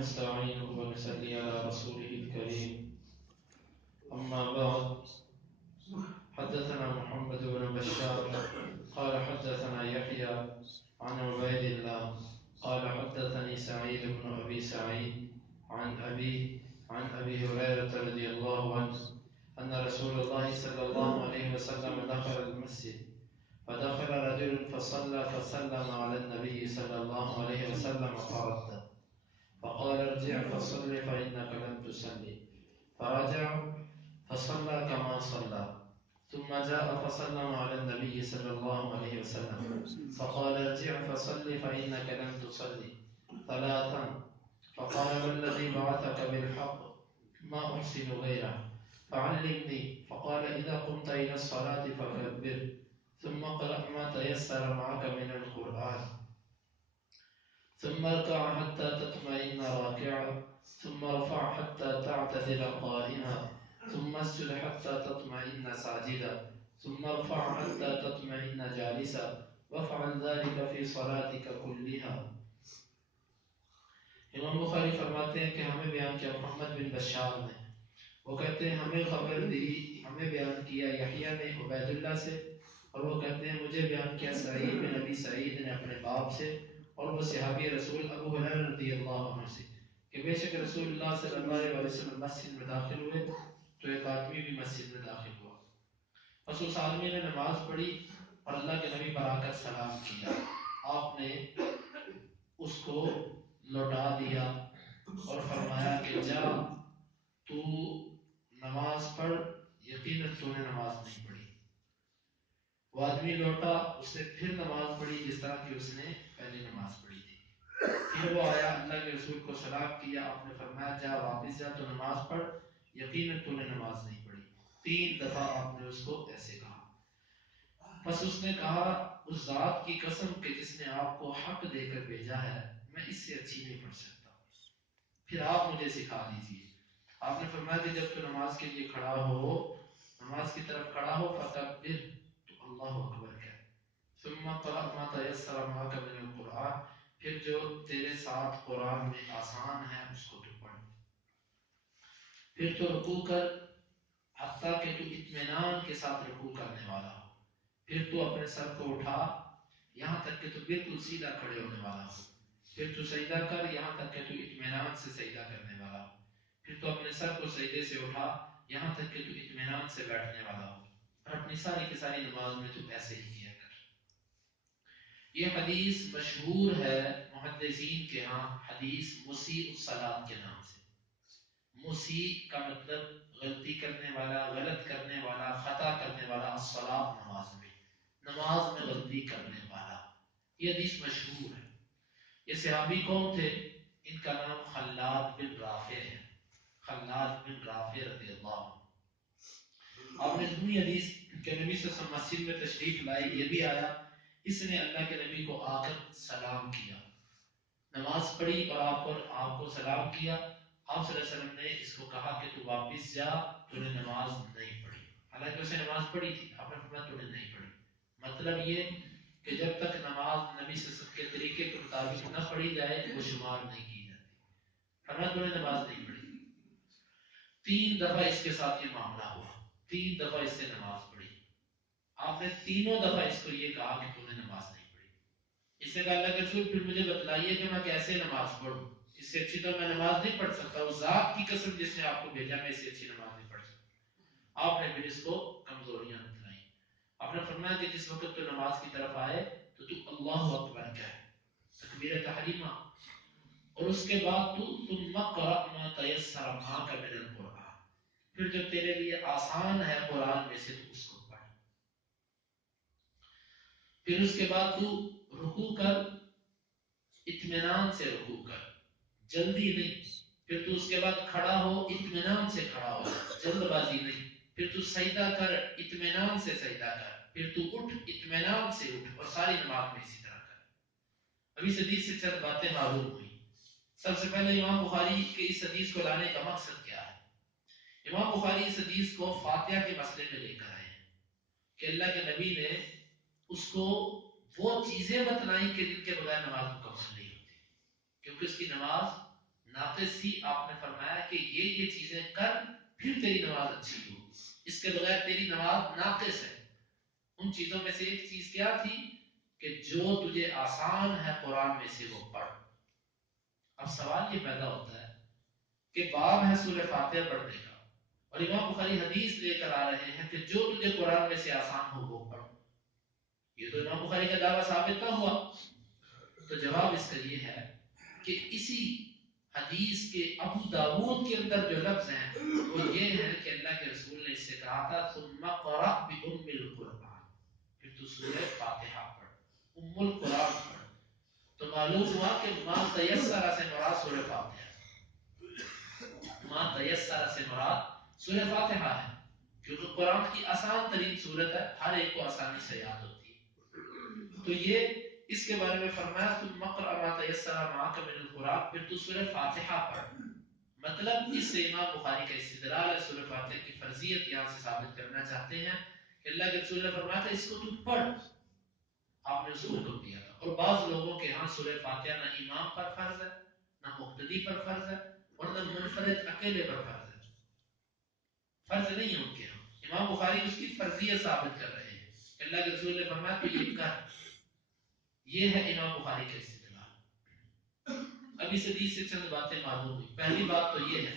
ونستعينه ونصلي على رسوله الكريم. أما بعد، حدثنا محمد بن بشار قال حدثنا يحيى عن عبيد الله قال حدثني سعيد بن أبي سعيد عن أبي هريرة رضي الله عنه أن رسول الله صلى الله عليه وسلم دخل المسجد فدخل رجل فصلى فسلم على النبي صلى الله عليه وسلم فرد فقال ارجع فصل فإنك لم تصلي، فرجع فصلى كما صلى، ثم جاء فسلم على النبي صلى الله عليه وسلم فقال ارجع فصل فإنك لم تصلي ثلاثا، فقال والذي بعثك بالحق ما أحسن غيره فعلمني، فقال إذا قمت إلى الصلاة فكبر ثم اقرأ ما تيسر معك من القرآن، ثم اركع حتى تطمئن راكعا، ثم ارفع حتى تعتدل قائما، ثم اسجد حتى تطمئن ساجدا، ثم ارفع حتى تطمئن جالسا، وافعل ذلك في صلاتك كلها۔ امام بخاری فرماتے ہیں کہ ہمیں بیان کیا محمد بن بشار نے، وہ کہتے ہیں ہمیں خبر دی، ہمیں بیان کیا یحییٰ نے عبید اللہ سے، اور وہ کہتے ہیں مجھے بیان کیا سعید بن ابی سعید نے اپنے باپ سے، اور وہ صحابی رسول ابو ہریرہ رضی اللہ عنہ سے، کہ بے شک رسول اللہ صلی اللہ علیہ وسلم مسجد میں داخل ہوئے تو ایک آدمی بھی مسجد میں داخل ہوا، بس اس آدمی نے نماز پڑھی اور اللہ کے نبی پر آ کر سلام کیا، آپ نے اس کو لوٹا دیا اور فرمایا کہ جا تو نماز پڑھ، یقیناً تو نے نماز نہیں پڑھی۔ وہ آدمی لوٹا، اس نے پھر نماز پڑھی جس طرح کہ اس نے پہلے نماز پڑھی تھی، پھر وہ آیا اللہ کے رسول کو سلام کیا، آپ نے فرمایا جا واپس جا تو نماز پڑھ، یقیناً تو نے نماز نہیں پڑھی۔ 3 دفعہ آپ نے اس کو ایسے کہا۔ بس اس نے کہا اس ذات کی قسم کہ جس نے آپ کو حق دے کر بھیجا ہے، میں اس سے اچھی نہیں پڑھ سکتا، پھر آپ مجھے سکھا دیجیے۔ آپ نے فرمایا کہ جب تو نماز کے لیے کھڑا ہو، نماز کی طرف کھڑا ہو، فکبر، تو اللہ اکبر کہے، ثم قرأ ما تيسر معك من القرآن، پھر جو تیرے ساتھ قرآن میں آسان ہے اس کو تو پڑھ، پھر تو رکوع کر حتیٰ کہ تو اطمینان کے ساتھ رکوع کرنے والا ہو، پھر تو اپنے سر کو اٹھا یہاں تک کہ تو بالکل سیدھا کھڑے ہونے والا ہو، پھر تو سجدہ کر یہاں تک کہ تو اطمینان سے سجدہ کرنے والا ہو، پھر تو اپنے سر کو سجدے سے اٹھا یہاں تک کہ تو اطمینان سے بیٹھنے والا ہو، اور اپنی ساری کی ساری نماز میں تو ایسے ہی کیا کر۔ یہ حدیث مشہور ہے محدثین کے ہاں حدیث مسیء الصلاۃ کے نام سے۔ مسیء کا مطلب غلطی کرنے والا، غلط کرنے والا، خطا کرنے والا، الصلاۃ نماز میں غلطی کرنے والا، یہ حدیث مشہور ہے۔ یہ صحابی کون تھے؟ ان کا نام خلاد بن رافع ہے، خلاد بن رافع رضی اللہ عنہ۔ آپ نے سنی حدیث کہ نبی صلی اللہ علیہ وسلم مسجد میں تشریف لائے، یہ بھی آیا، اس نے اللہ کے نبی کو آ کر سلام کیا، نماز پڑھی اور آپ کو سلام کیا۔ آپ صلی اللہ علیہ وسلم نے اس کو کہا کہ تو واپس جا، تو نے نماز نہیں پڑھی، حالانکہ اسے نماز پڑھی تھی، آپ نے فرمایا تو نے نہیں پڑھی۔ مطلب یہ کہ جب تک نماز نبی صلی اللہ علیہ وسلم کے طریقے کے مطابق نہ پڑھی جائے وہ شمار نہیں کی جاتی، فرمایا تو نے نماز نہیں پڑھی۔ 3 دفعہ اس کے ساتھ یہ معاملہ ہوا، 3 دفعہ اس سے نماز پڑھی، آپ نے تینوں دفعہ اس کو یہ کہا کہ تو نے نماز نہیں پڑھی۔ اس سے کہا اللہ کے رسول پھر مجھے بتلائیے کہ میں کیسے نماز پڑھوں، اس سے اچھی تو میں نماز نہیں پڑھ سکتا، اس ذات کی قسم جس نے آپ کو بھیجا میں اس سے اچھی نماز نہیں پڑھ سکتا۔ آپ نے پھر اس کو کمزوریاں بتلائیں، آپ نے فرمایا کہ جس وقت تو نماز کی طرف آئے تو اللہ اکبر کہے، تکبیر تحریمہ، اور اس کے بعد ثم اقرأ ما تيسر معك من القرآن، پھر جو تیرے لیے آسان ہے قرآن میں سے تو اس کو پڑھ، پھر اس کے بعد تو رکوع کر، اطمینان سے رکوع کر، جلدی نہیں، پھر تو اس کے بعد کھڑا ہو، اطمینان سے کھڑا ہو، جلد بازی نہیں، پھر تو سجدہ کر، اطمینان سے سجدہ کر، پھر تو اٹھ، اطمینان سے اٹھ، اور ساری نماز میں اسی طرح کر۔ ابھی اس حدیث سے چند باتیں معلوم ہوئی۔ سب سے پہلے امام بخاری کے اس حدیث کو لانے کا مقصد کیا ہے؟ امام بخاری اس حدیث کو فاتحہ کے مسئلے میں لے کر آئے ہیں کہ اللہ کے نبی نے اس کو وہ چیزیں بتلائیں کہ جن کے بغیر نماز مکمل نہیں ہوتی، کیونکہ اس کی نماز ناقص تھی، آپ نے فرمایا کہ یہ چیزیں کر پھر تیری نماز اچھی ہوگی، اس کے بغیر تیری نماز ناقص ہے۔ ان چیزوں میں سے ایک چیز کیا تھی کہ جو تجھے آسان ہے قرآن میں سے وہ پڑھ۔ اب سوال یہ پیدا ہوتا ہے کہ باب ہے سورہ فاتحہ پڑھنے کا، اور امام بخاری حدیث لے کر آ رہے ہیں کہ جو تجھے قرآن میں سے آسان ہو وہ پڑھ۔ یہ تو امام بخاری کا دعویٰ ثابت نہ ہوا۔ تو جواب اس کا یہ ہے کہ اسی حدیث کے ابو داود کے اندر جو لفظ ہیں وہ یہ ہے کہ اللہ کے رسول نے اس سے کہا تھا ثم قرأ بأم القرآن، پھر تو سورہ فاتحہ پڑھ، ام القرآن پڑھ۔ تو معلوم ہوا کہ ما تیسر سے مراد سورہ فاتحہ، ما تیسر سے مراد سورہ فاتحہ ہے، کیونکہ قرآن کی آسان ترین صورت ہے، ہر ایک کو آسانی سے یاد ہوتی ہے۔ تو یہ اس کے بارے میں فرمایا ثم اقرأ ما تيسر معك من القرآن، پھر تو سورہ فاتحہ پڑھ۔ مطلب اس سے امام بخاری کا استدلال ہے، سورہ فاتحہ کی فرضیت یہاں سے ثابت کرنا چاہتے ہیں کہ اللہ کے رسول نے فرمایا تھا اس کو تو پڑھ، آپ نے اس کو حکم دیا تھا۔ اور بعض لوگوں کے ہاں سورہ فاتحہ نہ امام پر فرض ہے، نہ مقتدی پر فرض ہے، اور نہ منفرد اکیلے پر فرض ہے، فرض نہیں ہے ان کے ہاں۔ امام بخاری اس کی فرضیت ثابت کر رہے ہیں کہ اللہ کے رسول نے فرمایا تو یہ کر۔ یہ ہے امام بخاری کا استدلال۔ اب اس حدیث سے چند باتیں معلوم ہوئی۔ پہلی بات تو یہ ہے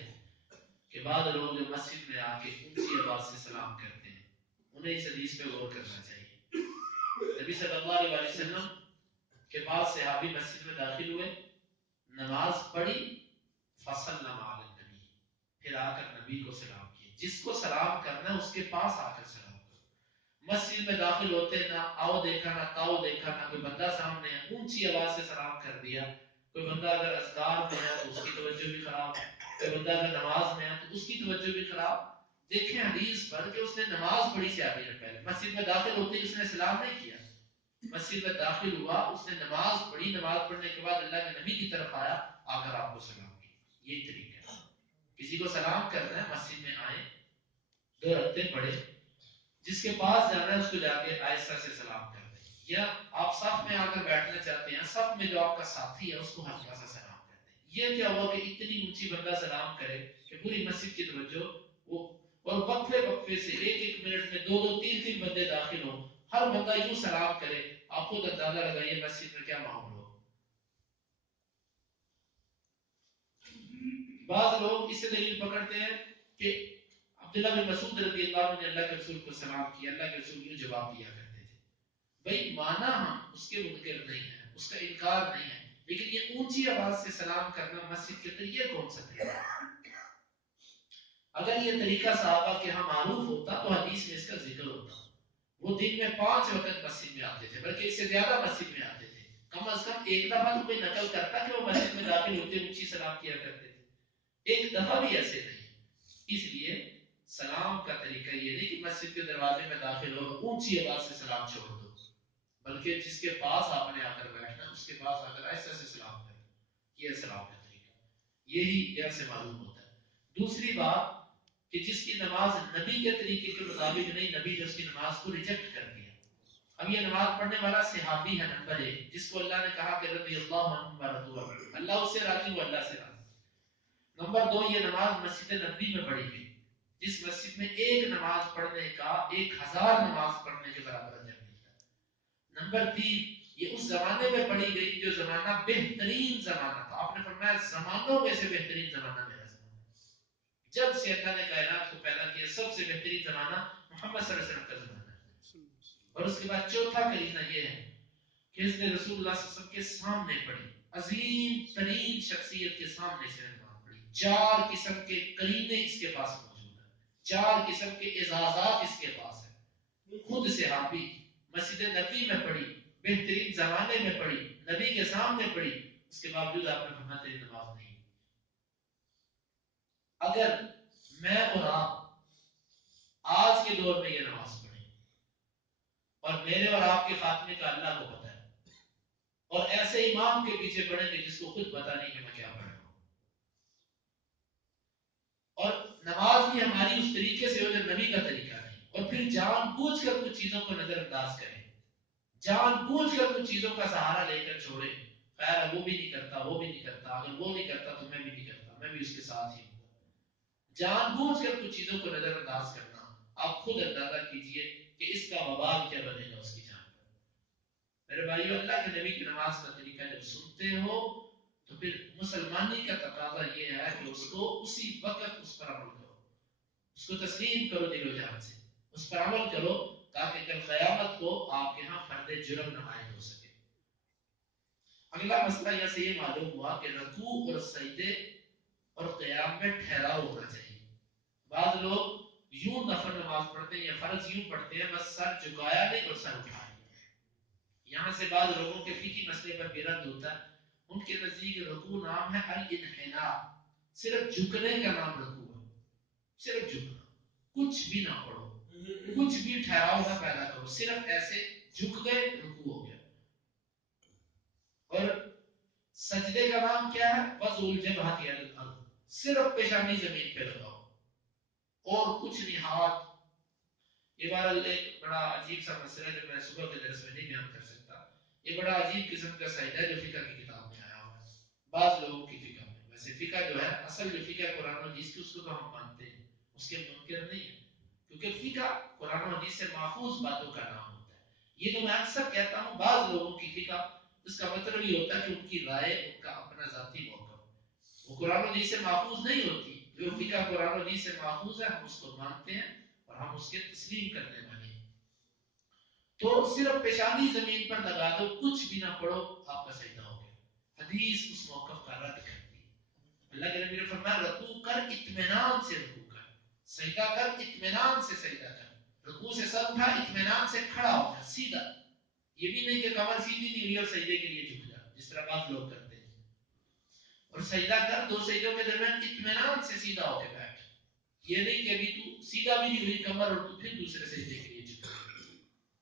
کہ بعض لوگ جو مسجد میں آ کے اونچی آواز سے سلام کرتے ہیں انہیں اس حدیث پہ غور کرنا چاہیے۔ نبی صلی اللہ علیہ وسلم کے بعد صحابی مسجد میں داخل ہوئے، نماز پڑھی، فسلم علی النبی، پھر آ کر نبی کو سلام کیا۔ جس کو سلام کرنا ہے اس کے پاس آ کر سلام۔ مسجد میں داخل ہوتے نہ آؤ دیکھا نہ تاؤ دیکھا، نہ کوئی بندہ سامنے ہے، اونچی آواز سے سلام کر دیا۔ کوئی بندہ اگر اذکار میں ہے تو اس کی توجہ بھی خراب، کوئی بندہ اگر نماز میں ہے تو اس کی توجہ بھی خراب۔ دیکھیں حدیث پر کہ اس نے نماز پڑھی صحابی نے، پہلے مسجد میں داخل ہوتے ہی اس نے سلام نہیں کیا، مسجد میں داخل ہوا، اس نے نماز پڑھی، نماز پڑھنے کے بعد اللہ کے نبی کی طرف آیا، آ کر آپ کو سلام کیا۔ یہی طریقہ ہے، کسی کو سلام کرنا ہے مسجد میں آئے، 2 رکعتیں پڑھے، جس کے پاس جانا ہے اس کو جا کے آہستہ سے سلام کر دیں، یا آپ صف میں آ کر بیٹھنا چاہتے ہیں، صف میں جو آپ کا ساتھی ہے اس کو ہلکا سا سلام کر دیں۔ یہ کیا ہوا کہ اتنی اونچی بندہ سلام کرے کہ پوری مسجد کی توجہ وہ، اور وقفے وقفے سے 1-1 منٹ میں 2-2 3-3 بندے داخل ہوں، ہر بندہ یوں سلام کرے، آپ خود اندازہ لگائیے مسجد میں کیا ماحول ہو۔ بعض لوگ اس سے دلیل پکڑتے ہیں کہ عبداللہ بن مسعود رضی اللہ عنہ نے اللہ کے رسول کو سلام کیا، اللہ کے رسول یوں جواب دیا کرتے تھے۔ بھئی مانا ہم اس کے منکر نہیں ہیں، اس کا انکار نہیں ہے، لیکن یہ اونچی آواز سے سلام کرنا مسجد کے اندر یہ کون سا طریقہ؟ اگر یہ طریقہ صحابہ کے ہاں معروف ہوتا تو حدیث میں اس کا ذکر ہوتا۔ وہ دن میں 5 وقت مسجد میں آتے تھے، بلکہ اس سے زیادہ مسجد میں آتے تھے، کم از کم ایک دفعہ تو کوئی نقل کرتا کہ وہ مسجد میں داخل ہوتے اونچی سلام کیا کرتے تھے، ایک دفعہ بھی ایسے نہیں۔ اس لیے سلام کا طریقہ یہ نہیں کہ مسجد کے دروازے میں داخل ہو اونچی آواز سے سلام چھوڑ دو، بلکہ جس کے پاس آپ نے آ کر بیٹھنا اس کے پاس آ کر ایسا سے سلام کرنا، یہ سلام کا طریقہ، یہی یہاں سے معلوم ہوتا ہے۔ دوسری بات کہ جس کی نماز نبی کے طریقے کے مطابق نہیں، نبی نے اس کی نماز کو ریجیکٹ کر دیا۔ اب یہ نماز پڑھنے والا صحابی ہے نمبر 1، جس کو اللہ نے کہا کہ رضی اللہ عنہ ورضوا عنہ، اللہ اس سے راضی ہوا، اللہ سے راضی۔ نمبر 2، یہ نماز مسجد نبوی میں پڑھی گئی، جس مسجد میں ایک نماز پڑھنے کا 1000 نماز پڑھنے کے برابر اجر ملتا ہے۔ نمبر 3، یہ اس زمانے میں پڑھی گئی جو زمانہ بہترین زمانہ تھا، آپ نے فرمایا زمانوں میں سے بہترین زمانہ میرا زمانہ ہے۔ جب سے اللہ نے کائنات کو پیدا کیا سب سے بہترین زمانہ محمد صلی اللہ علیہ وسلم کا زمانہ ہے۔ اور اس کے بعد چوتھا کرینہ یہ ہے کہ اس نے رسول اللہ صلی اللہ علیہ وسلم کے سامنے پڑھی، عظیم ترین شخصیت کے سامنے سے نماز پڑھی، 4 قسم کے کرینے اس کے پاس موجود ہیں، 4 قسم کے اعزازات اس کے پاس ہیں۔ خود صحابی مسجد نبی میں پڑھی، بہترین زمانے میں پڑھی، نبی کے سامنے پڑھی، اس کے باوجود آپ نے فرمایا تیری نماز نہیں۔ اگر میں اور آپ آج کے دور میں یہ نماز پڑھیں، اور میرے اور آپ کے خاتمے کا اللہ کو پتہ ہے، اور ایسے امام کے پیچھے پڑھیں گے جس کو خود پتہ نہیں کہ میں کیا پڑھ رہا ہوں، اور نماز بھی ہماری اس طریقے سے ہو جو نبی کا طریقہ نہیں، اور پھر جان بوجھ کر کچھ چیزوں کو نظر انداز کریں، جان بوجھ کر کچھ چیزوں کا سہارا لے کر چھوڑیں، خیر ہے وہ بھی نہیں کرتا، وہ بھی نہیں کرتا، اگر وہ نہیں کرتا تو میں بھی نہیں کرتا، میں بھی اس کے ساتھ ہی ہوں. جان بوجھ کر کچھ چیزوں کو نظر انداز کرنا، آپ خود اندازہ کیجئے کہ اس کا وبال کیا بنے گا اس کی جان پر. میرے بھائیو، اللہ کے نبی کی نماز کا طریقہ جب سنتے ہو تو پھر مسلمانی کا تقاضا یہ ہے کہ اس کو اسی وقت اس پر عمل کرو، اس کو تسلیم کرو دل و جان سے، اس پر عمل کرو تاکہ کل قیامت کو آپ کے ہاں فرد جرم نہ عائد ہو سکے. اگلا مسئلہ یہاں سے یہ معلوم ہوا کہ رکوع اور سجدے اور قیام میں ٹھہراؤ ہونا چاہیے. بعض لوگ یوں نفل نماز پڑھتے ہیں یا فرض یوں پڑھتے ہیں بس سر جھکایا نہیں اور سر اٹھایا. یہاں سے بعض لوگوں کے فقہی مسئلے پر بھی رد ہوتا ہے. ان کے نزدیک رکوع نام ہے الانحناء، صرف جھکنے کا نام رکوع ہے، صرف جھکنا، کچھ بھی نہ پڑھو، کچھ بھی ٹھہراؤ نہ پیدا کرو، صرف ایسے جھک گئے رکوع ہو گیا. اور سجدے کا نام کیا ہے؟ وضع الجبہۃ علی الارض، صرف پیشانی زمین پہ لگاؤ اور کچھ نہیں، ہاتھ. یہ بہرحال ایک بڑا عجیب سا مسئلہ ہے جو میں صبح کے درس میں نہیں بیان کر سکتا. یہ بڑا عجیب قسم کا سجدہ ہے جو فقہ کی کتاب میں آیا ہوا ہے بعض لوگوں کی فقہ میں. ویسے فقہ جو ہے اصل جو فقہ قرآن و حدیث کی اس کو تو ہم مانتے ہیں، اس کے منکر نہیں ہے، کیونکہ فقہ قرآن و حدیث سے محفوظ باتوں کا نام ہوتا ہے. یہ تو میں اکثر کہتا ہوں بعض لوگوں کی فقہ، اس کا مطلب یہ ہوتا ہے کہ ان کی رائے، ان کا اپنا ذاتی موقف، وہ قرآن و حدیث سے محفوظ نہیں ہوتی. جو فقہ قرآن و حدیث سے محفوظ ہے ہم اس کو مانتے ہیں اور ہم اس کے تسلیم کرنے والے ہیں. تو صرف پیشانی زمین پر لگا دو، کچھ بھی نہ پڑھو، آپ کا سجدہ ہو گیا. حدیث اس موقف کا رد کرتی ہے. اللہ کے نبی نے فرمایا رکوع کر اطمینان سے رکوع کر، سجدہ کر اطمینان سے سجدہ کر، رکوع سے سر اٹھا اطمینان سے کھڑا ہو جا سیدھا. یہ بھی نہیں کہ کمر سیدھی نہیں ہوئی اور سجدے کے لیے جھک جا جس طرح بعض لوگ کرتے ہیں. اور سجدہ کر دو سجدوں کے درمیان اطمینان سے سیدھا ہو کے بیٹھ. یہ نہیں کہ ابھی تو سیدھا بھی نہیں ہوئی کمر اور تو پھر دوسرے سجدے کے لیے جھک.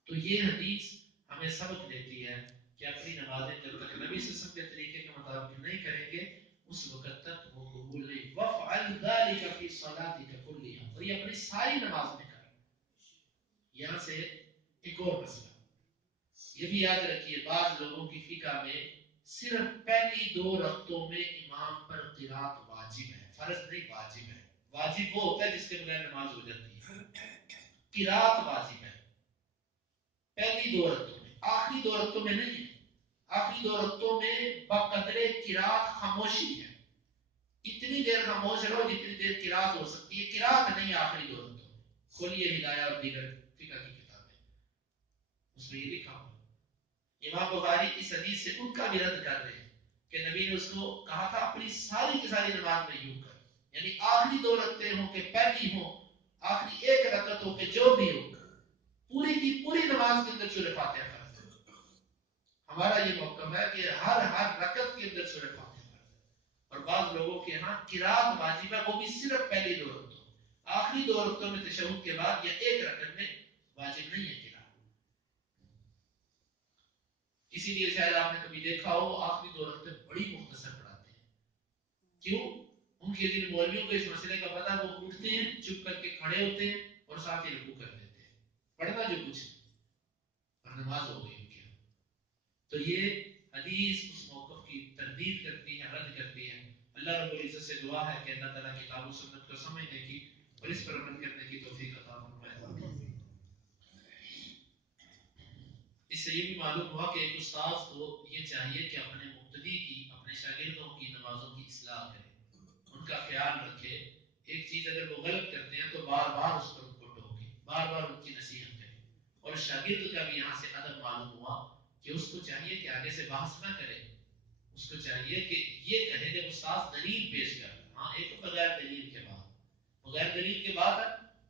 تو یہ حدیث ہمیں سبق دیتی ہے کہ اپنی نمازیں جب تک نبی صلی اللہ علیہ وسلم کے طریقے کے مطابق نہیں کریں گے اس وقت تک وہ قبول نہیں. وَفْعَلْ ذَلِكَ فِي صَلَاتِكَ كُلِّهَا، اور یہ اپنی ساری نماز میں کریں. یہاں سے ایک اور مسئلہ یہ بھی یاد رکھیے، بعض لوگوں کی فقہ میں صرف پہلی 2 رکعتوں میں امام پر قرات واجب ہے، فرض نہیں واجب ہے. واجب وہ ہوتا ہے جس کے بغیر نماز ہو جاتی ہے، قرات واجب ہے پہلی 2 رکعتوں میں، آخری 2 رکعتوں میں نہیں ہے. آخری 2 رکعتوں میں بقدر قرات خاموشی ہے، اتنی دیر خاموش رہو جتنی دیر قرات ہو سکتی ہے. قرات نہیں آخری 2 رکعتوں میں. کھولیے ہدایہ اور دیگر فقہ کی کتابیں، اس میں یہ لکھا ہوا ہے. امام بخاری اس حدیث سے ان کا بھی رد کر رہے ہیں کہ نبی نے اس کو کہا تھا اپنی ساری کی ساری نماز میں یوں کر، یعنی آخری 2 رکعتیں ہوں کہ پہلی ہوں، آخری 1 رکعت ہو کہ جو بھی ہو، پوری کی پوری نماز کے اندر سورہ فاتحہ فرض ہے. ہمارا یہ موقف ہے کہ ہر رکعت کے اندر سورہ فاتحہ فرض ہے. اور بعض لوگوں کے ہاں قرات واجب ہے، وہ بھی صرف پہلی 2 رکعتوں، آخری 2 رکعتوں میں تشہد کے بعد یا 1 رکعت میں واجب نہیں ہے قرات. اسی لیے شاید آپ نے کبھی دیکھا ہو آخری 2 رکعتیں بڑی مختصر پڑھاتے ہیں. کیوں؟ ان کے دن مولویوں کو اس مسئلے کا پتہ، وہ اٹھتے ہیں چپ کر کے کھڑے ہوتے ہیں اور ساتھ ہی رکوع کر دیتے ہیں، پڑھنا جو کچھ ہے اور نماز ہو گئی ان کے. تو یہ حدیث اس موقف کی تردید کرتی ہے، رد کرتی ہے. اللہ رب العزت سے دعا ہے کہ اللہ تعالیٰ کتاب و سنت کو سمجھنے کی اور اس پر عمل کرنے کی توفیق عطا فرمائے. اس سے یہ بھی معلوم ہوا کہ ایک استاذ کو یہ چاہیے کہ اپنے مقتدی کی، اپنے شاگردوں کی نمازوں کی اصلاح کرے، ان کا خیال رکھے. ایک چیز اگر وہ غلط کرتے ہیں تو بار بار اس پر ان کو ٹوکے، بار بار ان کی نصیحت کرے. اور شاگرد کا بھی یہاں سے ادب معلوم ہوا کہ اس کو چاہیے کہ آگے سے بحث نہ کرے، اس کو چاہیے کہ یہ کہے جب استاد دلیل پیش کر رہا ہے، ہاں ایک بغیر دلیل کے بعد، بغیر دلیل کے بعد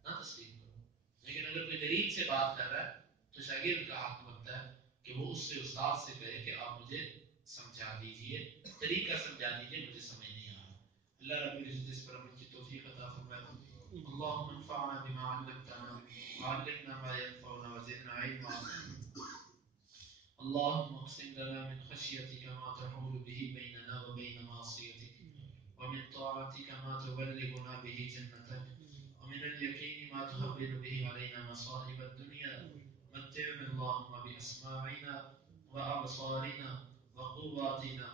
نہ تسلیم کرو. لیکن اگر کوئی دلیل سے بات کر رہا ہے تو شاگرد کا حق بنتا ہے کہ وہ اس سے استاد سے کہے کہ آپ مجھے سمجھا دیجئے، طریقہ سمجھا دیجئے، مجھے سمجھ نہیں آ رہا. اللہ رب العزت اس پر عمل کی توفیق عطا فرمائے. اللهم انفعنا بما علمتنا وعلمنا ما ينفعنا وزدنا علما. اللهم اقسم لنا من خشيتك ما تحول به بيننا وبين معصيتك، ومن طاعتك ما تبلغنا به جنتك، ومن اليقين ما تهون به علينا مصائب الدنيا. متعنا اللهم بأسماعنا وأبصارنا وقواتنا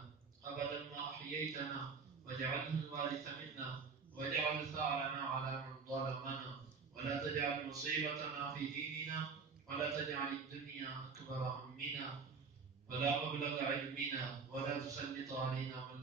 أبدا ما أحييتنا واجعله الوارث منا واجعل ثارنا على من ظلمنا ولا تجعل مصيبتنا في ديننا ولا تجعل الدنيا أكبر همنا ولا مبلغ علمنا ولا تسلط علينا من